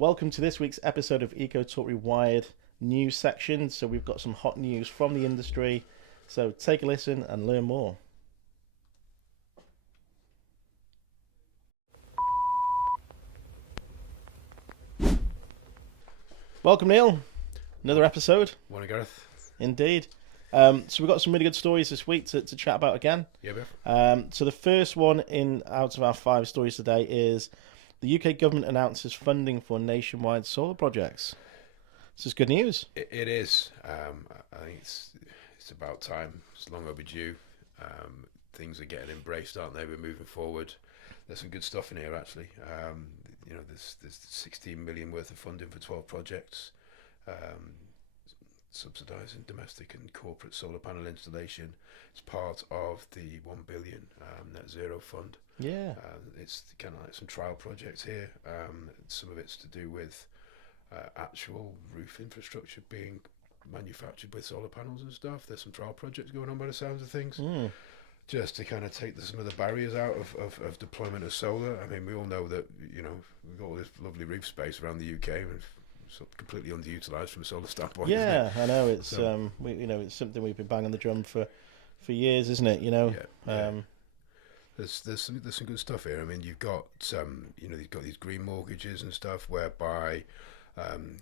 Welcome to this week's episode of Eco Talk Rewired news section. So we've got some hot news from the industry. So take a listen and learn more. Welcome, Neil. Another episode. Morning, Gareth. Indeed. So we've got some really good stories this week to chat about again. Yeah, Biff. So the first one out of our 5 stories today is the UK government announces funding for nationwide solar projects. This is good news. It is. I think it's about time. It's long overdue. Things are getting embraced, aren't they? We're moving forward. There's some good stuff in here, actually. There's 16 million worth of funding for 12 projects, subsidising domestic and corporate solar panel installation. It's part of the 1 billion net zero fund. Yeah. It's kind of like some trial projects here. Some of it's to do with actual roof infrastructure being manufactured with solar panels and stuff. There's some trial projects going on by the sounds of things. Just to kind of take some of the barriers out of deployment of solar. I mean, we all know that, we've got all this lovely roof space around the UK. It's completely underutilised from a solar standpoint. Yeah, isn't it? I know. It's it's something we've been banging the drum for years, isn't it? Yeah. There's some good stuff here. I mean, you've got you've got these green mortgages and stuff whereby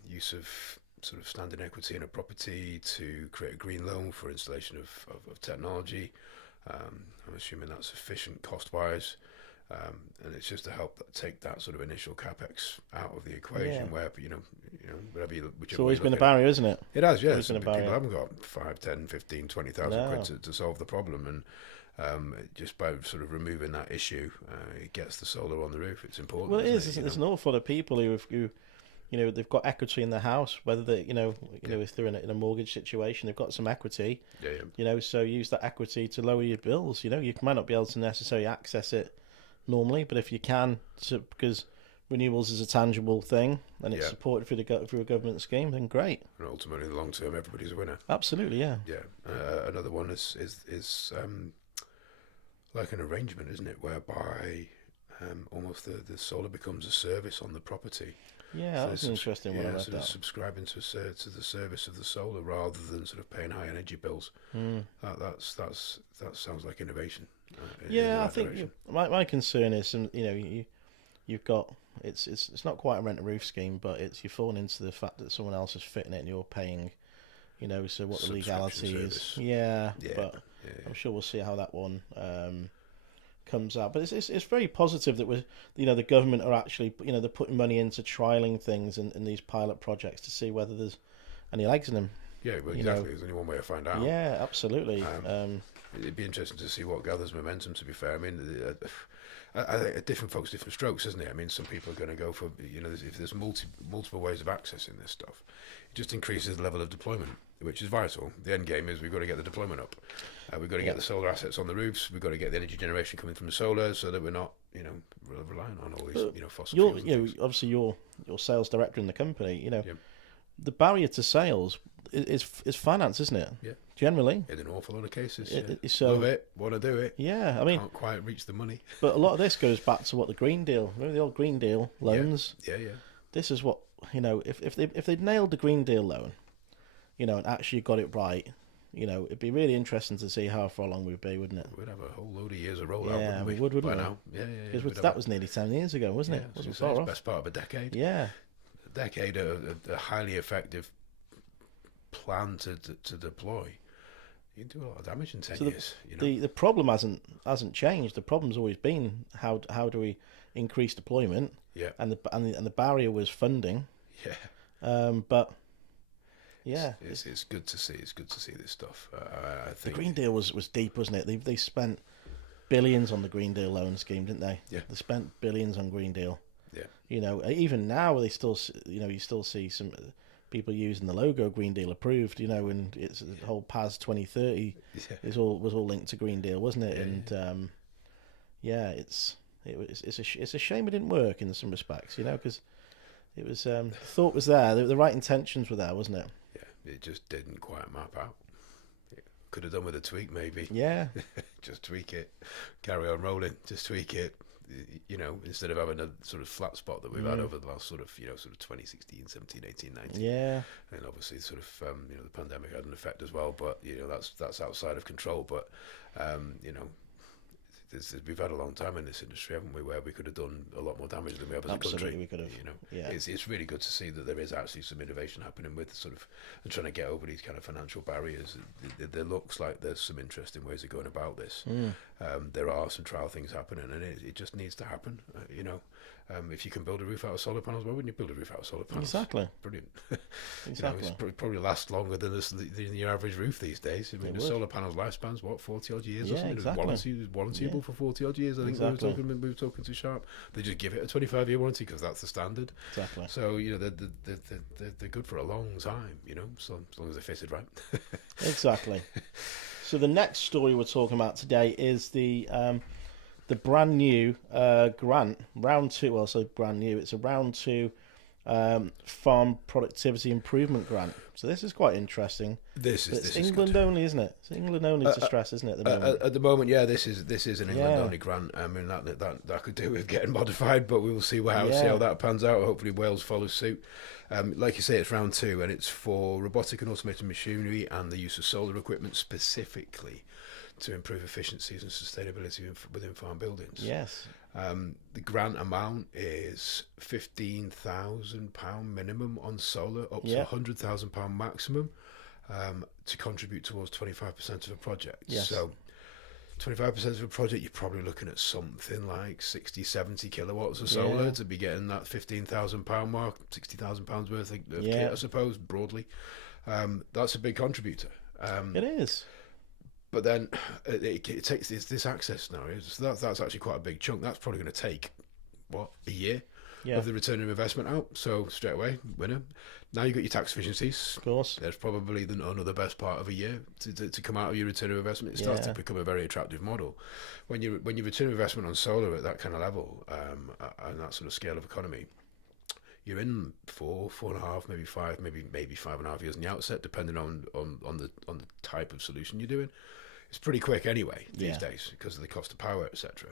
use of sort of standing equity in a property to create a green loan for installation of technology. I'm assuming that's efficient cost-wise, and it's just to help take that sort of initial capex out of the equation. Where whichever it's always been a barrier, isn't it? It has, yeah. It's People haven't got 5, 10, 15, 20,000 quid to solve the problem, and just by sort of removing that issue, it gets the solar on the roof. It's important. Well, it is. There's an awful lot of people who they've got equity in their house, whether they, if they're in a mortgage situation, they've got some equity. Yeah. So use that equity to lower your bills. You might not be able to necessarily access it normally, but if you can, because renewables is a tangible thing and it's supported through a government scheme, then great. And ultimately, in the long term, everybody's a winner. Absolutely, yeah. Yeah. Another one is like an arrangement, isn't it, whereby almost the solar becomes a service on the property. Yeah, that's an interesting one. I read sort of that. subscribing to the service of the solar rather than sort of paying high energy bills. That sounds like innovation. I think my concern is, you've got it's not quite a rent a roof scheme, but you're falling into the fact that someone else is fitting it and you're paying. So what the legality is. But I'm sure we'll see how that one comes out. But it's very positive that the government are actually they're putting money into trialing things in these pilot projects to see whether there's any legs in them. Yeah, well, exactly. There's only one way to find out. Yeah, absolutely. It'd be interesting to see what gathers momentum, to be fair. I mean, I think different folks, different strokes, isn't it? I mean, some people are going to go for, if there's multiple ways of accessing this stuff, it just increases the level of deployment, which is vital. The end game is we've got to get the deployment up. We've got to get the solar assets on the roofs. We've got to get the energy generation coming from the solar so that we're not, relying on all these, fossil fuels. Obviously, you're sales director in the company. The barrier to sales is finance, isn't it? Yeah. Generally. In an awful lot of cases. Love it, want to do it. Yeah, I mean, can't quite reach the money. But a lot of this goes back to what the Green Deal. Remember the old Green Deal loans? Yeah. This is what if they'd nailed the Green Deal loan, and actually got it right, it'd be really interesting to see how far along we'd be, wouldn't it? We'd have a whole load of years of rollout. Yeah, we would, wouldn't we? Now. Yeah. Because that was nearly 10 years ago, wasn't it? Wasn't far off. Best part of a decade. Yeah. A decade of a highly effective plan to deploy. You can do a lot of damage in 10 years. The problem hasn't changed. The problem's always been how do we increase deployment? Yeah. And the barrier was funding. Yeah. But yeah, it's good to see. It's good to see this stuff. I think the Green Deal was deep, wasn't it? They spent billions on the Green Deal loan scheme, didn't they? Yeah. They spent billions on Green Deal. Yeah. Even now they still, you still see some people using the logo Green Deal approved, and it's the whole PAS 2030 was all linked to Green Deal, wasn't it? It's a shame it didn't work in some respects, because it was the thought was there, the right intentions were there, wasn't it? Yeah, it just didn't quite map out. Could have done with a tweak, maybe. Yeah. Just tweak it, carry on rolling, just tweak it. instead of having a sort of flat spot that we've had over the last sort of 2016, 17, 18, 19. Yeah. And obviously sort of, the pandemic had an effect as well, but, that's outside of control. But, we've had a long time in this industry, haven't we, where we could have done a lot more damage than we have as Absolutely, a country. we could have. Yeah. It's really good to see that there is actually some innovation happening with sort of and trying to get over these kind of financial barriers. There looks like there's some interesting ways of going about this. There are some trial things happening, and it just needs to happen. If you can build a roof out of solar panels, why wouldn't you build a roof out of solar panels? Exactly. Brilliant. Exactly. It's probably lasts longer than your average roof these days. I mean, the solar panels lifespans 40 odd years or something. Exactly. Warrantyable for 40 odd years. I think we were talking to Sharp. They just give it a 25-year warranty because that's the standard. Exactly. So they're good for a long time. So as long as they're fitted right. Exactly. So the next story we're talking about today is the brand new grant, round 2. Well, so brand new. It's a round 2 farm productivity improvement grant. So this is quite interesting. It's England only, isn't it? It's England only to stress, isn't it? At the moment. At the moment, yeah. This is an England only grant. I mean that could do with getting modified, but we will see how that pans out. Hopefully Wales follows suit. Like you say, it's round 2, and it's for robotic and automated machinery and the use of solar equipment specifically to improve efficiencies and sustainability within farm buildings. Yes. The grant amount is £15,000 minimum on solar, up to £100,000 maximum, to contribute towards 25% of a project. Yes. So 25% of a project, you're probably looking at something like 60, 70 kilowatts of solar to be getting that £15,000 mark, £60,000 worth of kit, I suppose, broadly. That's a big contributor. It is. But then it takes this access now. So that's actually quite a big chunk. That's probably going to take, a year of the return of investment out. So straight away, winner. Now you've got your tax efficiencies. Of course. There's probably another best part of a year to come out of your return of investment. It starts to become a very attractive model. When you return investment on solar at that kind of level and that sort of scale of economy, you're in 4.5, maybe 5, maybe 5.5 years in the outset, depending on the type of solution you're doing. It's pretty quick anyway these days because of the cost of power, etc.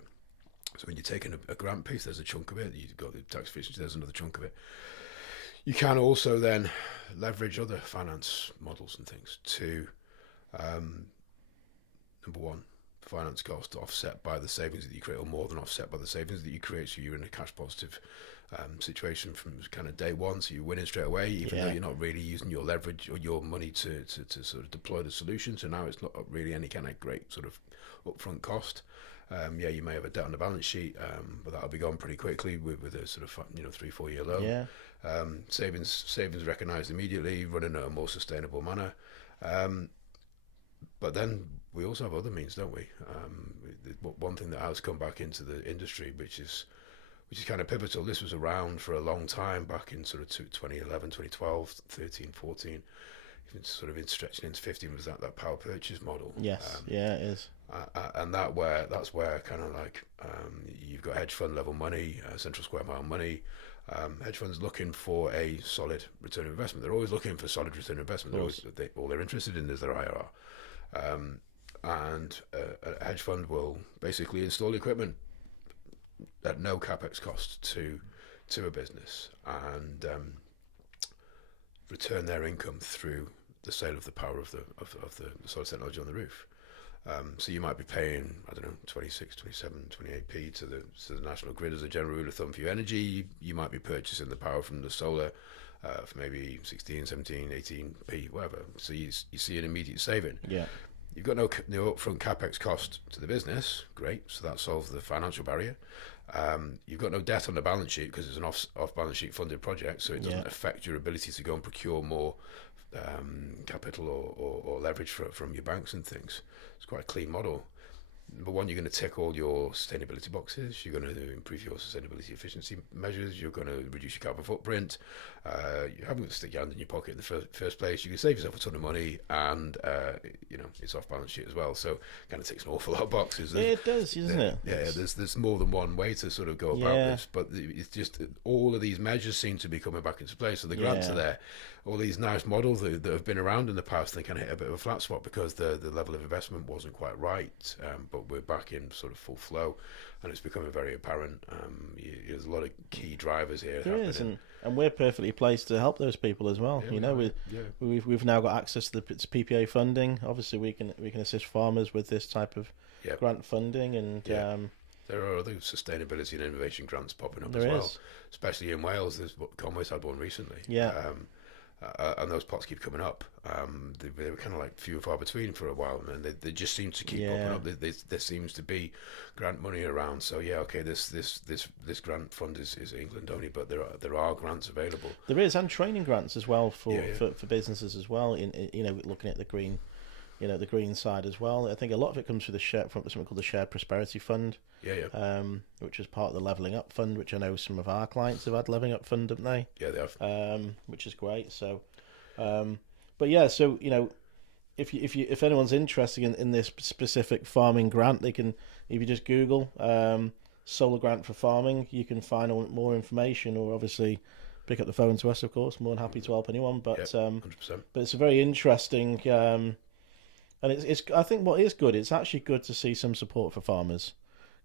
So when you're taking a grant piece, there's a chunk of it. You've got the tax efficiency, there's another chunk of it. You can also then leverage other finance models and things to, number one, finance cost offset by the savings that you create, or more than offset by the savings that you create, so you're in a cash positive situation from kind of day one, so you're winning straight away, even though you're not really using your leverage or your money to sort of deploy the solution. So now it's not really any kind of great sort of upfront cost. You may have a debt on the balance sheet, but that'll be gone pretty quickly with a sort of 3-4 year loan. Savings recognised immediately, running at a more sustainable manner. But then we also have other means, don't we? One thing that has come back into the industry, which is kind of pivotal. This was around for a long time, back in sort of 2011, 2012, 13, 14, even sort of stretching into 15, was that power purchase model. Yes, it is. And that's where kind of like you've got hedge fund level money, central square mile money. Hedge funds looking for a solid return of investment. They're always looking for solid return of investment. All they're interested in is their IRR. And a hedge fund will basically install equipment at no capex cost to a business and return their income through the sale of the power of the solar technology on the roof. So you might be paying, 26, 27, 28p to the national grid as a general rule of thumb for your energy. You might be purchasing the power from the solar for maybe 16, 17, 18p, whatever. So you see an immediate saving. Yeah. You've got no upfront capex cost to the business. Great. So that solves the financial barrier. You've got no debt on the balance sheet because it's an off-balance sheet funded project, so it doesn't affect your ability to go and procure more capital or leverage from your banks and things. It's quite a clean model. Number one, you're going to tick all your sustainability boxes. You're going to improve your sustainability efficiency measures. You're going to reduce your carbon footprint. You haven't got to stick your hand in your pocket in the first place. You can save yourself a ton of money, and it's off balance sheet as well. So it kind of ticks an awful lot of boxes. It does, doesn't it? Yeah, there's more than one way to sort of go about this, but it's just all of these measures seem to be coming back into place. So the grants are there. All these nice models that have been around in the past, they kind of hit a bit of a flat spot because the level of investment wasn't quite right. but we're back in sort of full flow, and it's becoming very apparent. There's a lot of key drivers here. There is, and we're perfectly placed to help those people as well. We've now got access to the PPA funding. Obviously, we can assist farmers with this type of grant funding, and there are other sustainability and innovation grants popping up as well, especially in Wales. Conway's had one recently. And those pots keep coming up. They were kind of like few and far between for a while, and they just seem to keep popping up. There seems to be grant money around. So this grant fund is England only, but there are grants available. There is, and training grants as well for businesses as well. In looking at the green, the green side as well. I think a lot of it comes through something called the Shared Prosperity Fund. Which is part of the Levelling Up Fund, which I know some of our clients have had Levelling Up Fund, haven't they? Yeah, they have. Which is great. So, if anyone's interested in this specific farming grant, they can, if you just Google solar grant for farming, you can find more information, or obviously pick up the phone to us. Of course, more than happy to help anyone. But 100%. But it's a very interesting, and it's I think what is good. It's actually good to see some support for farmers.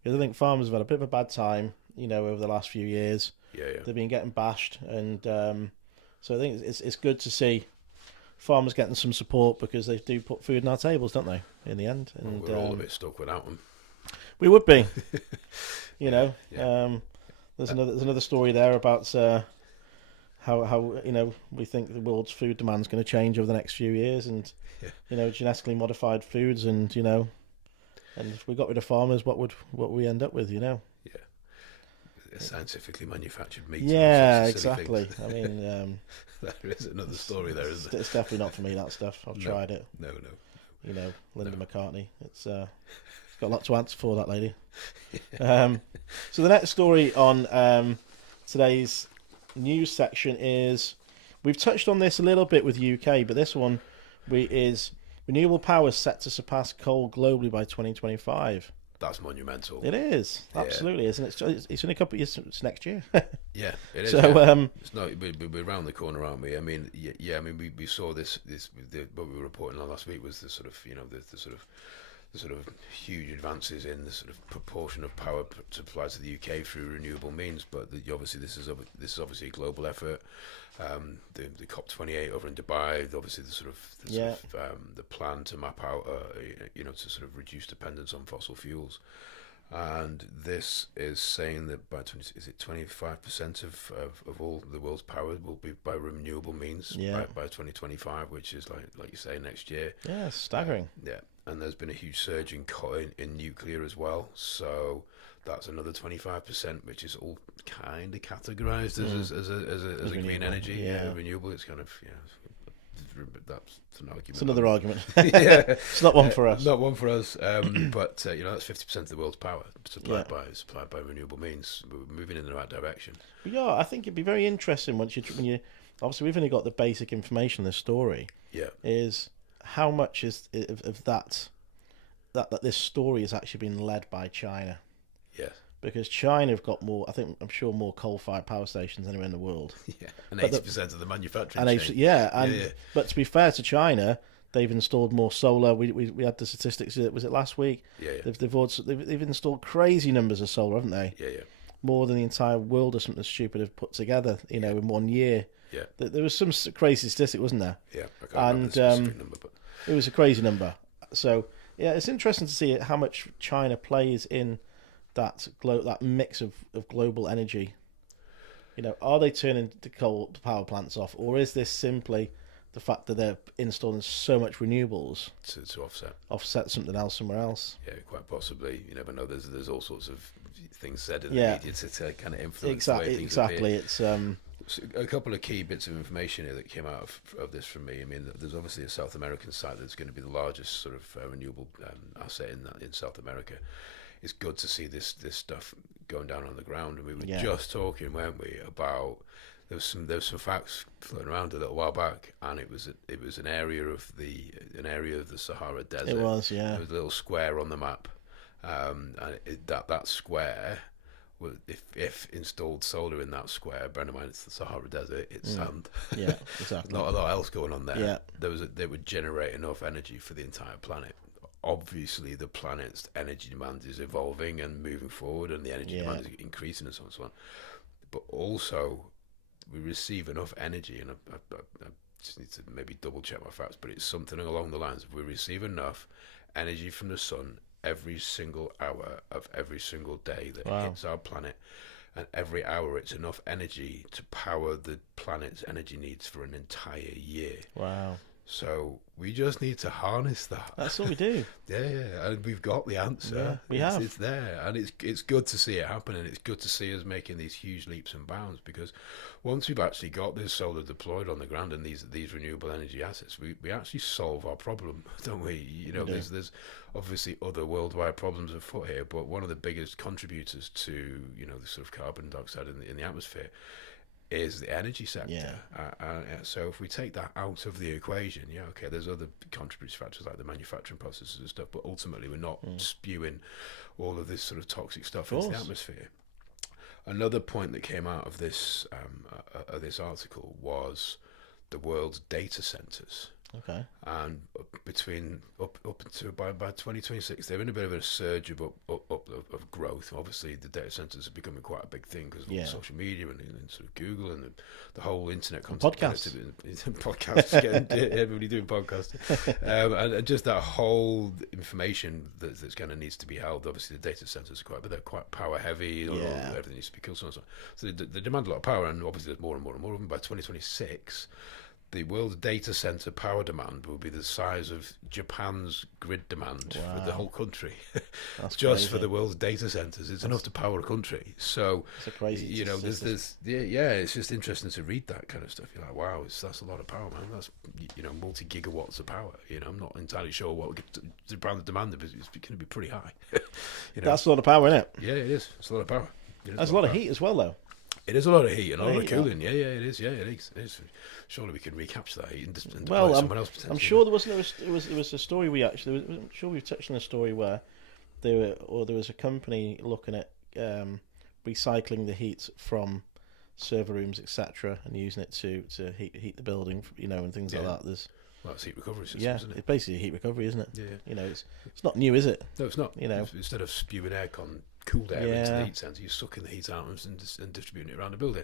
Because I think farmers have had a bit of a bad time, over the last few years. They've been getting bashed, and so I think it's good to see farmers getting some support, because they do put food on our tables, don't they? In the end, and we're all a bit stuck without them. We would be, There's another story there about how we think the world's food demand is going to change over the next few years, and genetically modified foods, and and if we got rid of farmers, what would we end up with? Scientifically manufactured meat. Yeah, exactly. I mean, there is another story there, isn't it? It's definitely not for me, that stuff. I've tried it. No. Linda McCartney. It's got a lot to answer for, that lady. So the next story on today's news section is, we've touched on this a little bit with UK, but this one is renewable power set to surpass coal globally by 2025. That's monumental. It is, absolutely, isn't it? It's in a couple of years. It's next year. Yeah, it is. So, it's not. We're around the corner, aren't we? I mean, I mean, we saw this. What we were reporting on last week was the sort of, the sort of huge advances in the sort of proportion of power supplied to the UK through renewable means. But obviously, this is obviously a global effort. The COP28 over in Dubai, obviously the plan to map out, to sort of reduce dependence on fossil fuels, and this is saying that by 25% of all the world's power will be by renewable means by 2025, which is like you say, next year. Yeah, staggering. And there's been a huge surge in nuclear as well, so that's another 25%, which is all kind of categorized as a green energy, renewable. It's kind of that's an argument. It's another argument. It's not one for us. Not one for us. But that's 50% of the world's power supplied by renewable means. We're moving in the right direction. Yeah, I think it'd be very interesting when you obviously we've only got the basic information in the story. Yeah, is how much is of that this story has actually been led by China. Yes. Because China have got more, I'm sure more coal-fired power stations anywhere in the world. Yeah, and 80% of the manufacturing chain. But to be fair to China, they've installed more solar. We had the statistics, was it last week? Yeah. They've installed crazy numbers of solar, haven't they? Yeah. More than the entire world or something stupid have put together, in 1 year. Yeah. There was some crazy statistic, wasn't there? Yeah, I can't remember the specific number, but it was a crazy number. So, yeah, it's interesting to see how much China plays in that mix of global energy. Are they turning the coal power plants off, or is this simply the fact that they're installing so much renewables to offset something else somewhere else? Yeah, quite possibly. You never know. There's all sorts of things said in the media to kind of influence the way things exactly. appear. It's a couple of key bits of information here that came out of this from me. I mean, there's obviously a South American site that's going to be the largest sort of renewable asset in South America. It's good to see this stuff going down on the ground, and we were just talking, weren't we, about there was some facts floating around a little while back, and it was an area of the Sahara Desert. It was, yeah. There was a little square on the map, and that square, if installed solar in that square, bear in mind it's the Sahara Desert, it's sand. Yeah, exactly. Not a lot else going on there. Yeah. They would generate enough energy for the entire planet obviously the planet's energy demand is evolving and moving forward, and the energy demand is increasing and so on and so on. But also, we receive enough energy, and I just need to maybe double check my facts, but it's something along the lines of we receive enough energy from the sun every single hour of every single day that hits our planet, and every hour it's enough energy to power the planet's energy needs for an entire year. Wow. So we just need to harness that. That's what we do. Yeah, and we've got the answer. Yeah, we have. It's there, and it's good to see it happen, and it's good to see us making these huge leaps and bounds, because once we've actually got this solar deployed on the ground and these renewable energy assets, we actually solve our problem, don't we? You know, there's obviously other worldwide problems afoot here, but one of the biggest contributors to, you know, the sort of carbon dioxide in the atmosphere is the energy sector. Yeah. So if we take that out of the equation, okay, there's other contributing factors like the manufacturing processes and stuff, but ultimately we're not spewing all of this sort of toxic stuff into the atmosphere. Another point that came out of this article was the world's data centers. Okay. And between up to by 2026, they're in a bit of a surge of growth. Obviously, the data centers are becoming quite a big thing because of social media and sort of Google and the whole internet content. Podcasts, everybody doing podcasting, and just that whole information that's kind of needs to be held. Obviously, the data centers are they're quite power heavy. Everything needs to be killed, so they demand a lot of power, and obviously there's more and more and more of them. By 2026. The world's data center power demand will be the size of Japan's grid demand for the whole country. That's just crazy. for the world's data centers. It's enough to power a country. So, crazy there's it's just interesting to read that kind of stuff. You're like, wow, that's a lot of power, man. That's, multi-gigawatts of power. I'm not entirely sure what the demand of it is going to be pretty high. That's a lot of power, isn't it? Yeah, it is. It's a lot of power. That's a lot of heat as well, though. It is a lot of heat and a lot of cooling. Yeah, it is. Yeah, it is. Surely we can recapture that heat and deploy someone else. I'm sure there was a story I'm sure we touched on a story where there was a company looking at recycling the heat from server rooms, etc., and using it to heat the building, and things like that. Well, it's heat recovery systems, isn't it? It's basically heat recovery, isn't it? Yeah. It's not new, is it? No, it's not. Instead of spewing cooled air into the heat center, you're sucking the heat out and distributing it around the building.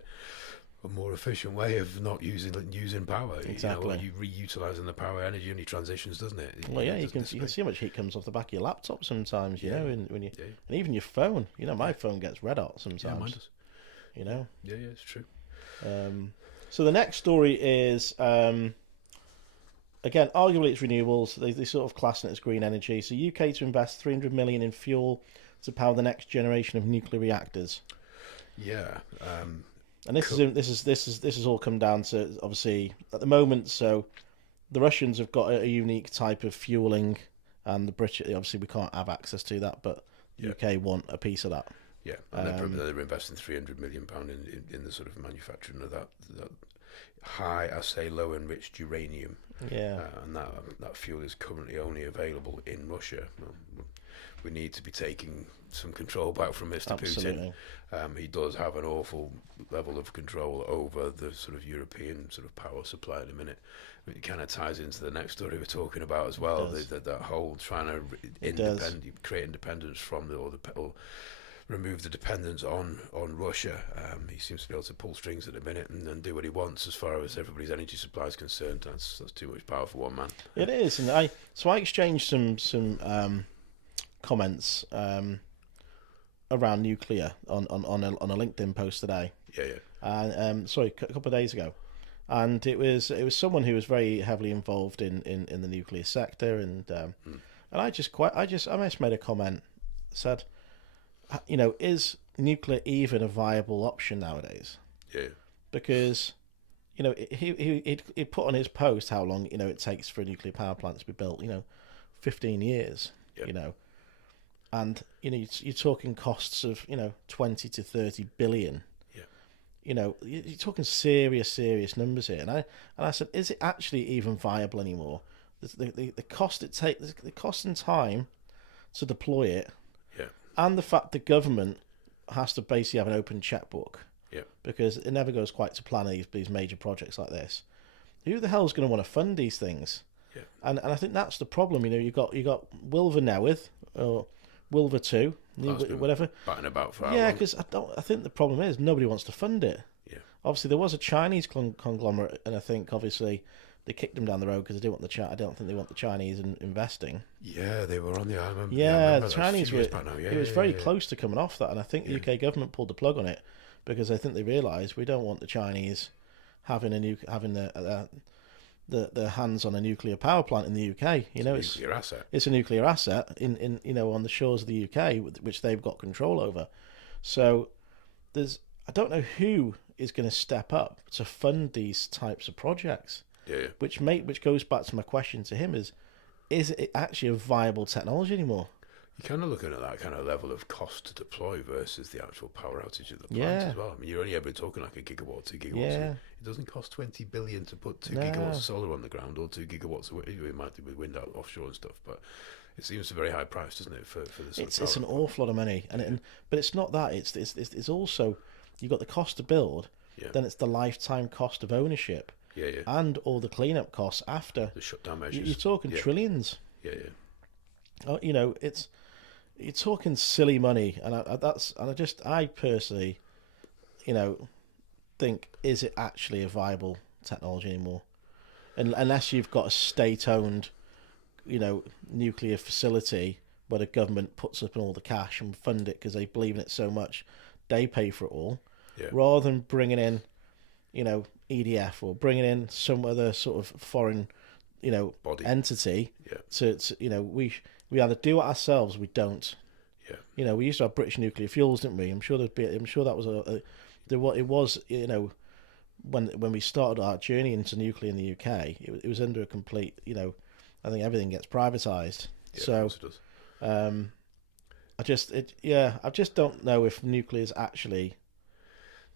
A more efficient way of not using power. Exactly. You reutilising the power energy only transitions, doesn't it? Well, you can see how much heat comes off the back of your laptop sometimes. And even your phone. My phone gets red hot sometimes. Yeah, mine does. Yeah, it's true. So the next story is again, arguably it's renewables. They sort of class it as green energy. So UK to invest 300 million in fuel to power the next generation of nuclear reactors. Yeah. And this is all come down to, obviously, at the moment. So the Russians have got a unique type of fueling, and the British, obviously, we can't have access to that, but the UK want a piece of that. Yeah, and they're investing £300 million in the sort of manufacturing of that high assay, low enriched uranium. Yeah, and that fuel is currently only available in Russia. We need to be taking some control back from Mr. Absolutely. Putin. He does have an awful level of control over the sort of European sort of power supply at the minute. It kind of ties into the next story we're talking about as well. That whole trying to create independence from or remove the dependence on Russia. He seems to be able to pull strings at the minute and do what he wants as far as everybody's energy supply is concerned. That's too much power for one man. It is, and I exchanged some comments around nuclear on a LinkedIn post today. Yeah. And a couple of days ago, and it was someone who was very heavily involved in the nuclear sector, and I just made a comment, said, is nuclear even a viable option nowadays? Yeah. Because he put on his post how long it takes for a nuclear power plant to be built. 15 years. Yep. And you're talking costs of 20 to 30 billion. Yeah. You're talking serious numbers here. And I said, is it actually even viable anymore? The cost it takes, the cost and time to deploy it, and the fact the government has to basically have an open checkbook. Yeah. Because it never goes quite to plan these major projects like this. Who the hell is going to want to fund these things? And I think that's the problem. You got Wilver Newydd or Wilver 2, whatever. Batting about for yeah, because I think the problem is nobody wants to fund it. Yeah. Obviously, there was a Chinese conglomerate, and I think obviously they kicked them down the road because they didn't want I don't think they want the Chinese investing. Yeah, they were on the island. Yeah, the Chinese were. It was very close to coming off that, and I think the UK government pulled the plug on it because I think they realised we don't want the Chinese having the hands on a nuclear power plant in the UK. It's a nuclear asset. It's a nuclear asset in on the shores of the UK, which they've got control over. So I don't know who is going to step up to fund these types of projects. Yeah. Which goes back to my question to him is it actually a viable technology anymore? You're kind of looking at that kind of level of cost to deploy versus the actual power outage of the plant as well. I mean, you're only ever talking like a gigawatt, 2 gigawatts. Yeah. It doesn't cost 20 billion to put 2 gigawatts of solar on the ground or 2 gigawatts of it might do with wind out offshore and stuff, but it seems a very high price, doesn't it, for this? It's an awful lot of money, but it's not that. It's also you've got the cost to build, then it's the lifetime cost of ownership. And all the cleanup costs after the shutdown measures. You're talking trillions. You're talking silly money, and I personally, think, is it actually a viable technology anymore? Unless you've got a state-owned, nuclear facility where the government puts up all the cash and fund it because they believe in it so much, they pay for it all, rather than bringing in, EDF or bringing in some other sort of foreign, body entity to we either do it ourselves or we don't. We used to have British nuclear fuels, didn't we? I'm sure that was it was when we started our journey into nuclear in the UK, it was under a complete I think everything gets privatised. So it does. I just don't know if nuclear is actually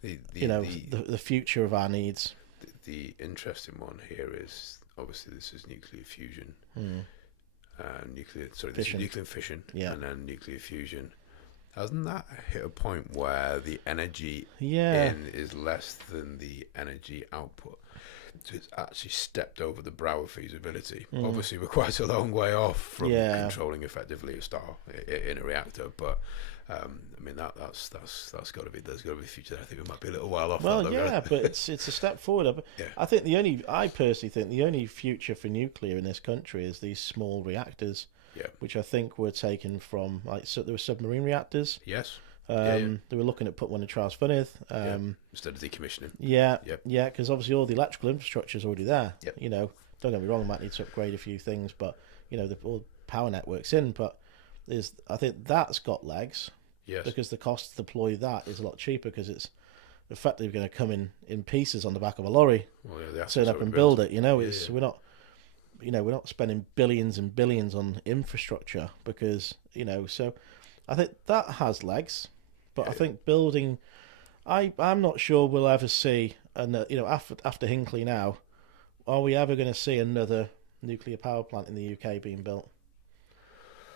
the future of our needs. The interesting one here is obviously this is nuclear fusion, nuclear fission, and then nuclear fusion. Hasn't that hit a point where the energy in is less than the energy output? So it's actually stepped over the brow of feasibility. Obviously, we're quite a long way off from controlling effectively a star in a reactor, but I mean that's got to be there's got to be a future there. I think we might be a little while off. Well, but it's a step forward. I think I personally think the only future for nuclear in this country is these small reactors, which I think were taken from there were submarine reactors. Yes. They were looking at putting one in Charles Funnyth instead of decommissioning. Because obviously all the electrical infrastructure is already there. Don't get me wrong, we might need to upgrade a few things, but all the power networks in. But I think that's got legs. Yes. Because the cost to deploy that is a lot cheaper because it's effectively going to come in pieces on the back of a lorry. Turn up and build it. We're not spending billions and billions on infrastructure because so I think that has legs. But I think building, I'm not sure we'll ever see, after Hinkley now, are we ever going to see another nuclear power plant in the UK being built?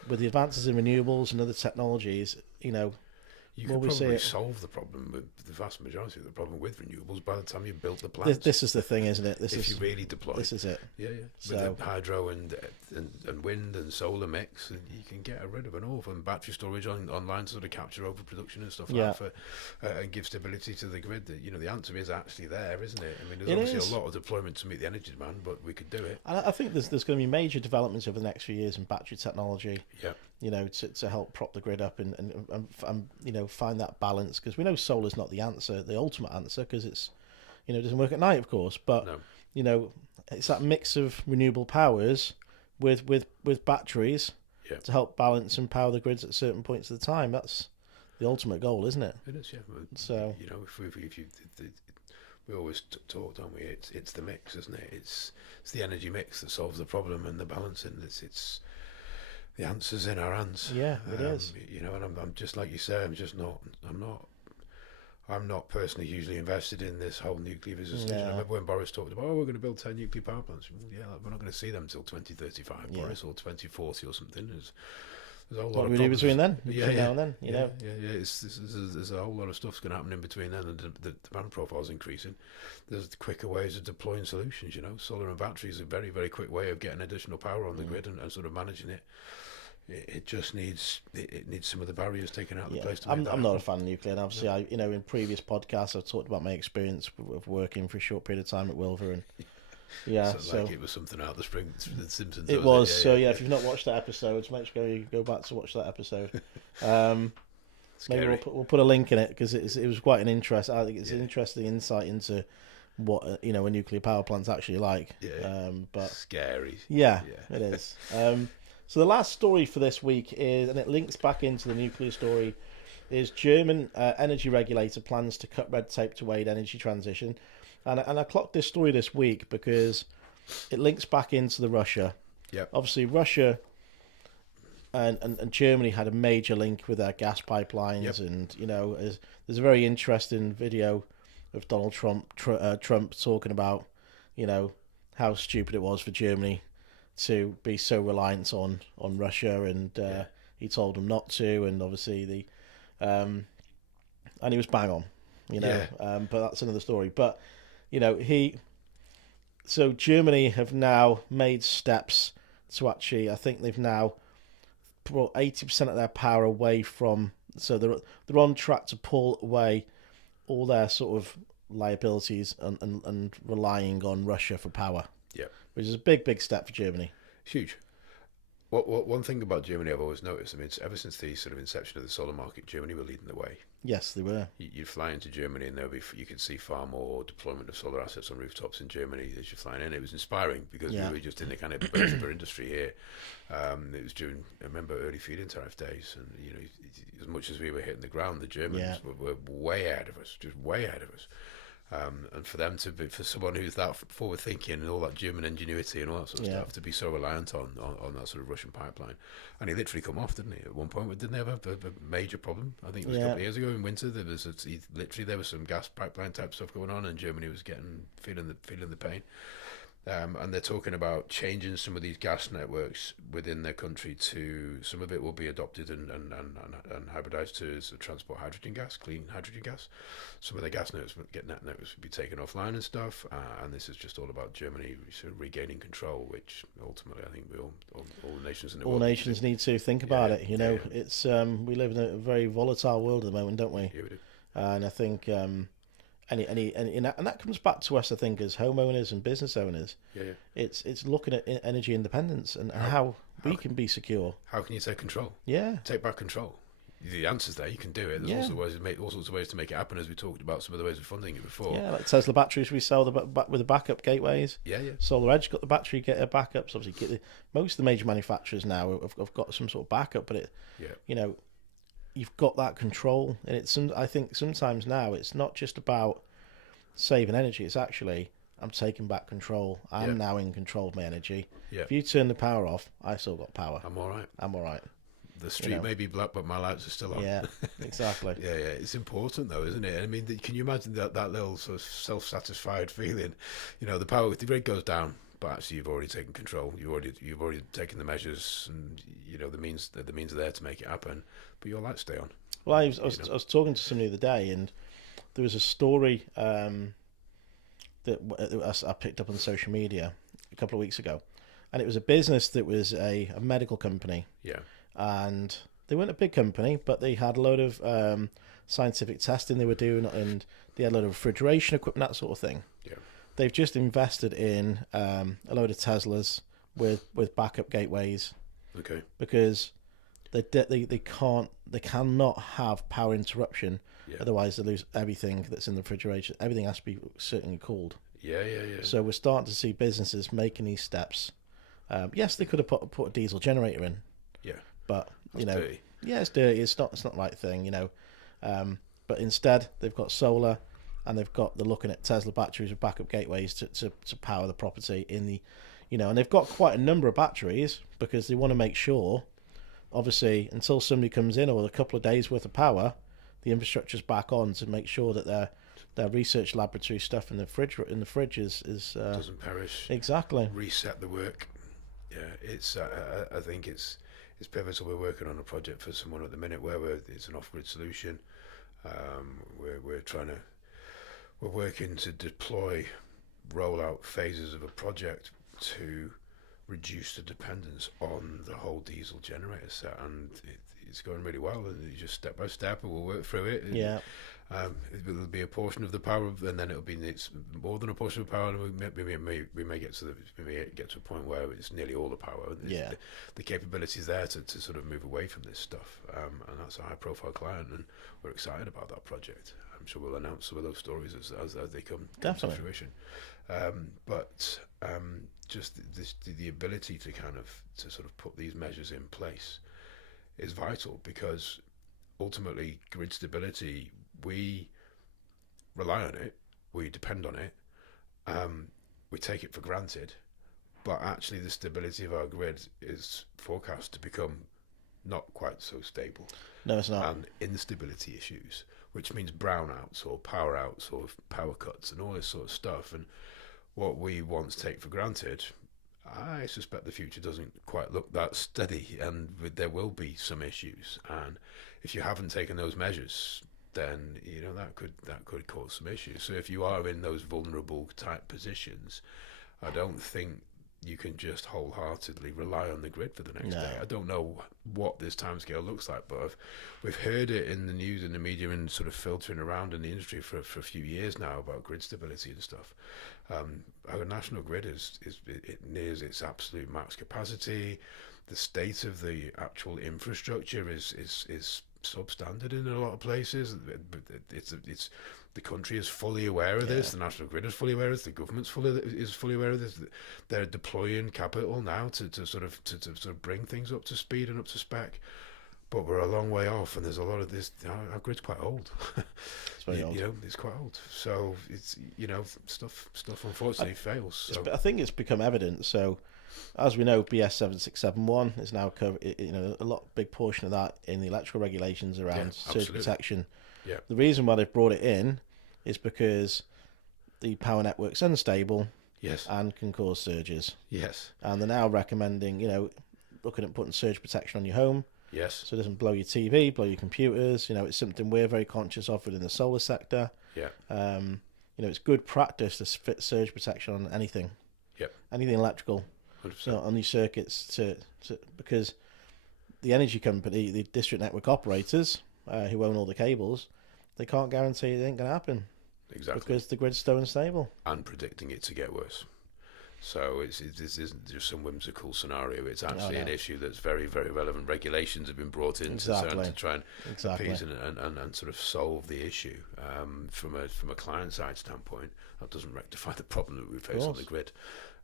With the advances in renewables and other technologies, you could probably solve the problem with the vast majority of the problem with renewables by the time you've built the plants. This is the thing, isn't it? If you really deploy, this is it. With the hydro and wind and solar mix, and you can get rid of an awful and battery storage online to sort of capture overproduction and stuff like that and give stability to the grid. The answer is actually there, isn't it? I mean, there's obviously a lot of deployment to meet the energy demand, but we could do it. I think there's going to be major developments over the next few years in battery technology. To help prop the grid up and find that balance, because we know solar's not the answer, the ultimate answer, because it's it doesn't work at night, of course, but it's that mix of renewable powers with batteries to help balance and power the grids at certain points of the time. That's the ultimate goal, isn't it? It is, yeah. So we always talk, don't we? It's the mix, isn't it? It's the energy mix that solves the problem, and the balancing. It's the answer's in our hands. Yeah, it is. And I'm just like you say. I'm not personally hugely invested in this whole nuclear business. I remember when Boris talked about, we're going to build 10 nuclear power plants. Well, we're not going to see them until 2035, Boris, or 2040 or something. there's a whole lot What of do we do problems. between then? Yeah, Between now and then, you know. yeah. There's a whole lot of stuff's going to happen in between then, and the demand profile is increasing. There's quicker ways of deploying solutions. You know, solar and batteries are a very, very quick way of getting additional power on the grid and sort of managing it. It just needs it needs some of the barriers taken out of the place to make I'm not a fan of nuclear, and obviously, in previous podcasts, I've talked about my experience of working for a short period of time at Wilver, and so like it was something out of the spring, the Simpsons. it was. If you've not watched that episode, make sure you go back to watch that episode. Maybe we'll put a link in it because it was quite an interest. I think it's an interesting insight into what a nuclear power plant's actually like. But scary. Yeah, it is. So the last story for this week is, and it links back into the nuclear story, is German energy regulator plans to cut red tape to aid energy transition. And I clocked this story this week because it links back into the Russia. Yep. Obviously, Russia and Germany had a major link with their gas pipelines. Yep. And, there's a very interesting video of Donald Trump talking about, how stupid it was for Germany to be so reliant on Russia, and he told them not to, and obviously and he was bang on, but that's another story. But so Germany have now made steps to actually, I think they've now brought 80% of their power away from, so they're on track to pull away all their sort of liabilities and relying on Russia for power. Yeah. Which is a big step for Germany. Huge. One thing about Germany I've always noticed, I mean, ever since the sort of inception of the solar market, Germany were leading the way. Yes, they were. You'd fly into Germany and you could see far more deployment of solar assets on rooftops in Germany as you're flying in. It was inspiring because we were just in the kind of birth of our industry here. It was during, I remember, early feed-in tariff days, and as much as we were hitting the ground, the Germans were way ahead of us, just way ahead of us. And for them for someone who's that forward thinking and all that German ingenuity and all that sort of stuff, to be so reliant on that sort of Russian pipeline, and he literally come off, didn't he? At one point, didn't they have a major problem? I think it was a couple of years ago in winter. There was some gas pipeline type stuff going on, and Germany was feeling the pain. And they're talking about changing some of these gas networks within their country to, some of it will be adopted and hybridized to transport hydrogen gas, clean hydrogen gas. Some of the gas networks would be taken offline and stuff. And this is just all about Germany sort of regaining control, which ultimately I think all nations in the world. All nations need to think about it. It's we live in a very volatile world at the moment, don't we? Yeah, we do. And I think. And that comes back to us, I think, as homeowners and business owners. Yeah. It's looking at energy independence and how we can be secure. How can you take control? Yeah. Take back control. The answer's there. You can do it. There's all sorts of ways to make it happen, as we talked about some of the ways of funding it before. Yeah, like Tesla batteries, we sell with the backup gateways. Yeah. Solar Edge got the battery backups. Obviously, most of the major manufacturers now have got some sort of backup, but you've got that control, and I think sometimes now it's not just about saving energy. It's actually, I'm taking back control. I'm now in control of my energy. Yeah. If you turn the power off, I still got power. I'm all right. The street may be black, but my lights are still on. Yeah, exactly. Yeah. It's important though, isn't it? I mean, can you imagine that little sort of self-satisfied feeling? The power, the grid goes down, but actually you've already taken control. You've already taken the measures, and the means are there to make it happen. But your lights stay on. Well, I was talking to somebody the other day, and there was a story that I picked up on social media a couple of weeks ago, and it was a business that was a medical company. Yeah. And they weren't a big company, but they had a load of scientific testing they were doing, and they had a lot of refrigeration equipment, that sort of thing. Yeah. They've just invested in a load of Teslas with backup gateways. Okay. Because they cannot have power interruption. Yeah. Otherwise, they lose everything that's in the refrigeration. Everything has to be certainly cooled. Yeah. So we're starting to see businesses making these steps. Yes, they could have put a diesel generator in. Yeah. But dirty. Yeah, it's dirty. It's not the right thing. But instead they've got solar, and they're looking at Tesla batteries with backup gateways to power the property in the, and they've got quite a number of batteries because they want to make sure, obviously, until somebody comes in or a couple of days worth of power, the infrastructure's back on to make sure that their research laboratory stuff in the fridge is doesn't perish. Exactly. Reset the work. Yeah, it's. I think it's it's pivotal. We're working on a project for someone at the minute where it's an off-grid solution. We're working to deploy rollout phases of a project to reduce the dependence on the whole diesel generator set, and it's going really well. And just step by step, and we'll work through it. Yeah. It'll be a portion of the power, and then it's more than a portion of power. And we may get to a point where it's nearly all the power. Yeah. The capabilities there to sort of move away from this stuff, and that's a high-profile client, and we're excited about that project. I'm sure we'll announce some of those stories as they come to fruition. Just the ability to sort of put these measures in place is vital, because ultimately grid stability, we rely on it, we depend on it, we take it for granted, but actually the stability of our grid is forecast to become not quite so stable. No, it's not. And instability issues, which means brownouts or power cuts and all this sort of stuff. And what we once take for granted, I suspect the future doesn't quite look that steady, and there will be some issues. And if you haven't taken those measures, then that could cause some issues. So if you are in those vulnerable type positions, I don't think you can just wholeheartedly rely on the grid for the next day. I don't know what this timescale looks like, but we've heard it in the news and the media and sort of filtering around in the industry for a few years now about grid stability and stuff. Our national grid it nears its absolute max capacity. The state of the actual infrastructure is substandard in a lot of places. It's the country is fully aware of this. The national grid is fully aware of this. The government's fully aware of this. They're deploying capital now to sort of bring things up to speed and up to spec. But we're a long way off, and there's a lot of this. Our grid's quite old. It's very old. It's quite old. So it's stuff unfortunately fails. So. I think it's become evident. So, as we know, BS7671 is now a big portion of that in the electrical regulations around surge protection. Yeah. The reason why they've brought it in is because the power network's unstable. Yes. And can cause surges. Yes. And they're now recommending, looking at putting surge protection on your home. Yes. So it doesn't blow your TV, blow your computers. It's something we're very conscious of within the solar sector. Yeah. It's good practice to fit surge protection on anything. Yep. Anything electrical. 100%. On these circuits because the energy company, the district network operators, who own all the cables, they can't guarantee it ain't going to happen. Exactly. Because the grid's so unstable. And predicting it to get worse. So this isn't just some whimsical scenario. It's actually an issue that's very, very relevant. Regulations have been brought in to try and appease and sort of solve the issue. From a client side standpoint, that doesn't rectify the problem that we face on the grid.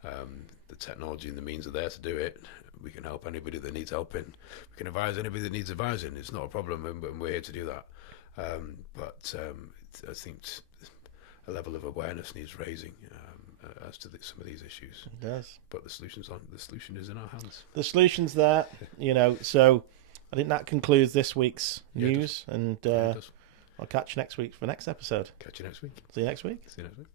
The technology and the means are there to do it. We can help anybody that needs helping. We can advise anybody that needs advising. It's not a problem, and we're here to do that. But I think a level of awareness needs raising as to some of these issues. It does. But the solution is in our hands. The solution's there, So I think that concludes this week's news, and I'll catch you next week for the next episode. Catch you next week. See you next week. See you next week.